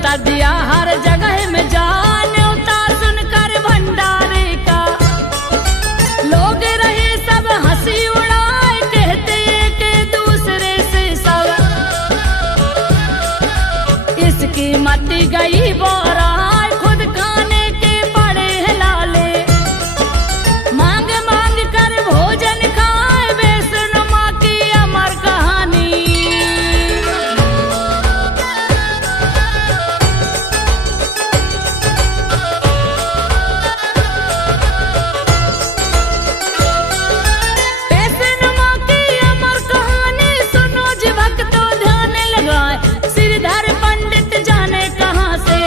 न्योता दिया हर जगह में जा, न्योता सुनकर भंडारे का लोग रहे सब हंसी उड़ाए, कहते के दूसरे से सब इसकी मती गई बोराए, खुद खाने के पड़े हैं लाले, मांग मांग कर भोजन खाए, वैष्णो माँ की अमर कहानी। वैष्णो माँ की अमर कहानी सुनो जी भक्तों ध्यान लगाए, श्रीधर पंडित जाने कहाँ से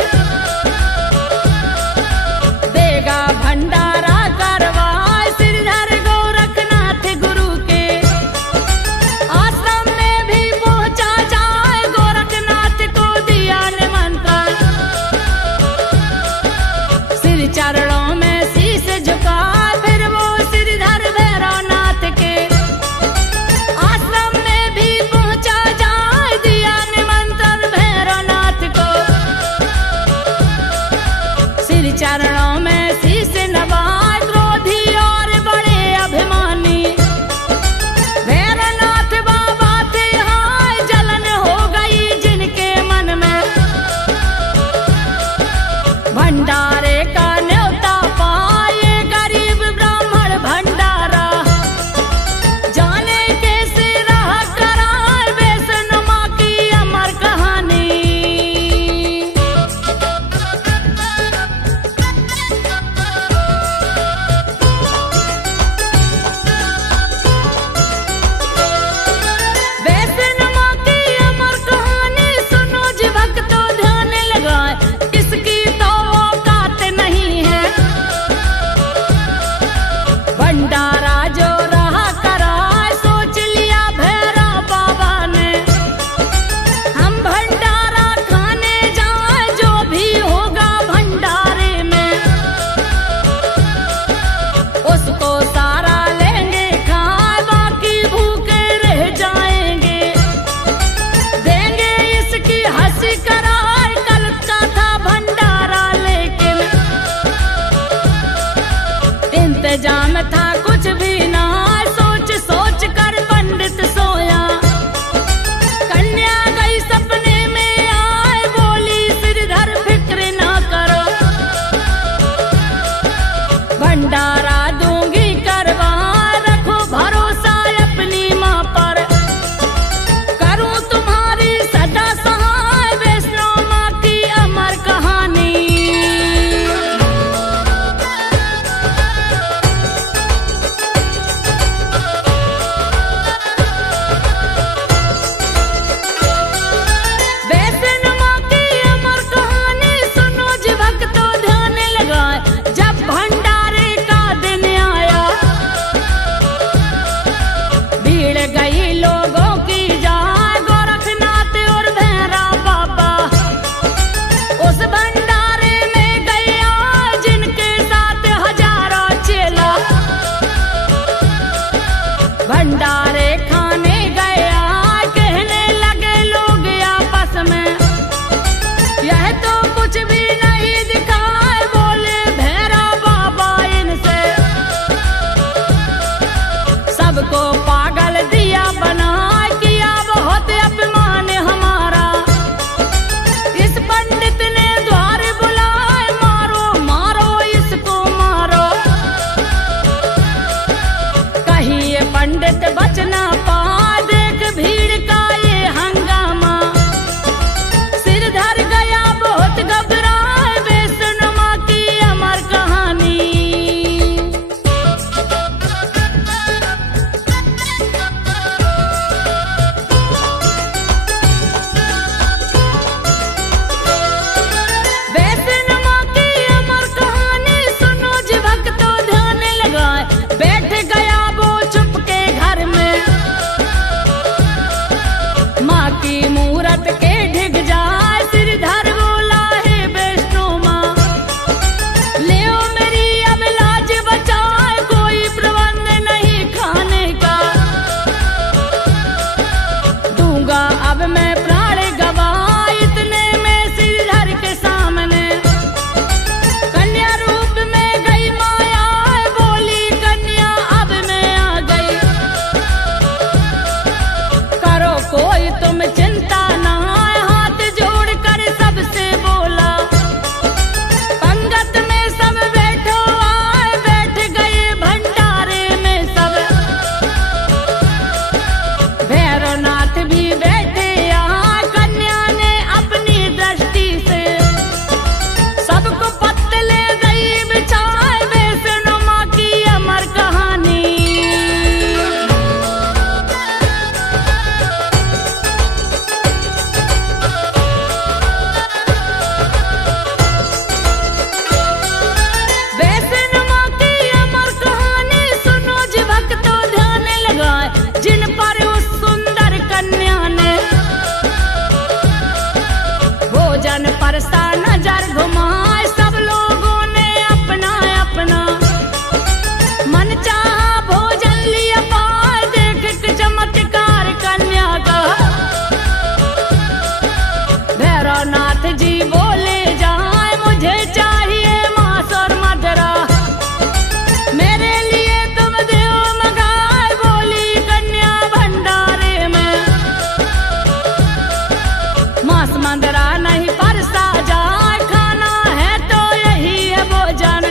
मांस मंदरा नहीं परसा जाए, खाना है तो यही है भोजन।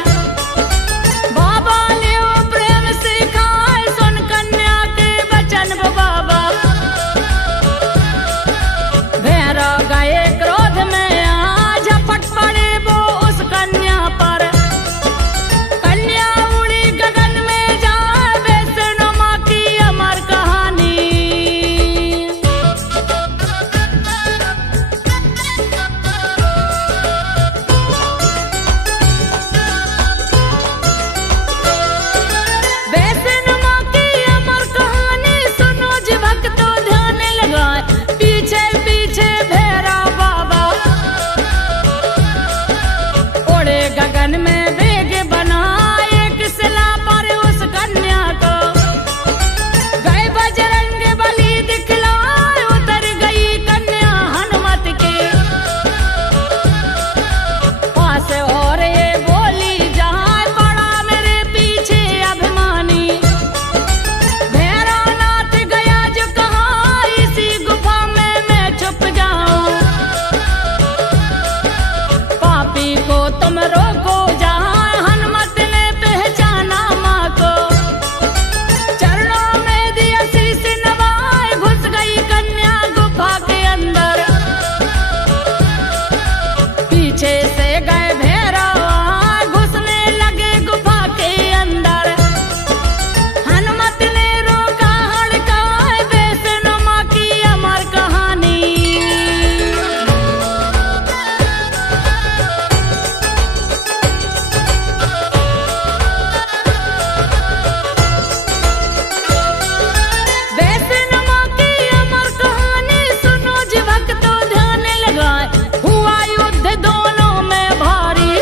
बाबा ने वो प्रेम सिखाए, सुन कन्या के वचन वो बाबा। भैरव गए क्रोध में आ, झपट पड़े वो उस कन्या पर। कन्या उड़ी गगन में जाए, वैष्णो माँ की अमर कहानी। वैष्णो माँ की अमर कहानी सुनो जी भक्तो ध्यान लगाए, पीछे पीछे भैरव बाबा। उड़े गगन में वेग बनाए, एक शिला पर उस कन्या को। गए बजरंग बली दिखलाए, उतर गई कन्या हनुमत के पास। और ये बोली जाए, पड़ा मेरे पीछे अभिमानी। भैरवनाथ गया जो कहाँ, इसी गुफा में मैं छुप जाऊं। पापी को तुम रोको जाए, हनुमत ने पहचाना माँ को। चरणों में दिया शीश नवाए, घुस गई कन्या गुफा के अंदर। पीछे से गए भैरव आ, घुसने लगे गुफा के अंदर। हनुमत ने रोका हड़काए, वैष्णो माँ की अमर कहानी। वैष्णो माँ की अमर कहानी सुनो जी भक्तो ध्यान लगाए। हुआ युद्ध दोनों में भारी,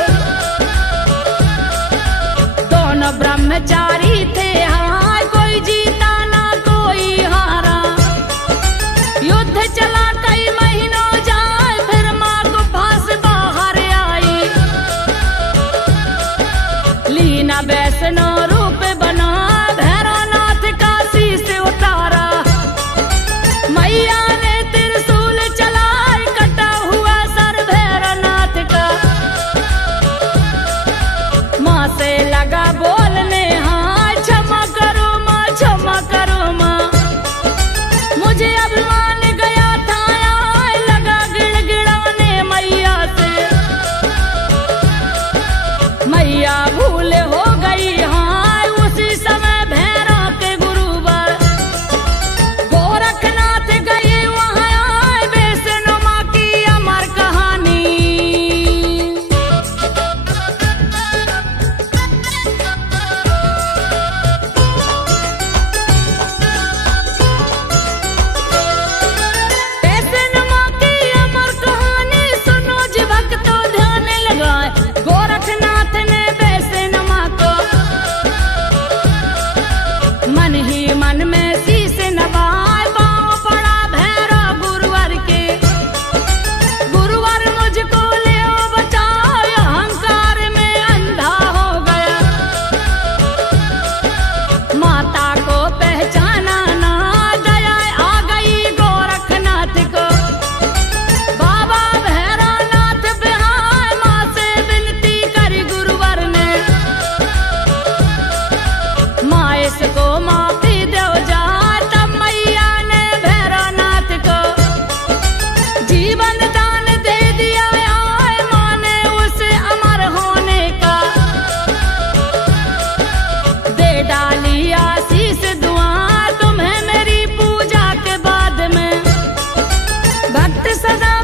दोनों ब्रह्मचारी थे हाँ, कोई जीता ना कोई हारा। युद्ध चला कई महीनों जाए, फिर माँ गुफा से बाहर आई। लीना वैष्णो रूप बना, भैरवनाथ का शीश उतारा। मैया ने त्रिशूल चलाए, कटा हुआ सर भैरवनाथ का। माँ से लगा बोलने हाँ, क्षमा करो माँ, क्षमा करो माँ। मुझे अभिमान गया था आए, लगा गिड़गिड़ाने मैया से। मैया भूल हो गई हाँ, उसी समय भैरव के गुरुवर। गोरखनाथ गए वहाँ आए, वैष्णो माँ की अमर कहानी। वैष्णो माँ की अमर कहानी सुनो जी भक्तो ध्यान लगाए। गोरखनाथ ने वैष्णो माँ को मन ही मन में शीश नवाए, पाँव पड़ा भैरव गुरुवर के। गुरुवर मुझको ले बचाओ, अहंकार में अंधा हो गया। माता को पहचाना ना, दया आ गई गोरखनाथ को। बाबा भैरवनाथ बिहार, माँ से विनती करी गुरुवर ने। माँ इसको माफी दो जाए, तब मैया ने भैरवनाथ को जीवन दान दे दिया आए। माँ ने उसे अमर होने का दे डाली आशीष दुआ, तुम्हें मेरी पूजा के बाद में। भक्त सदा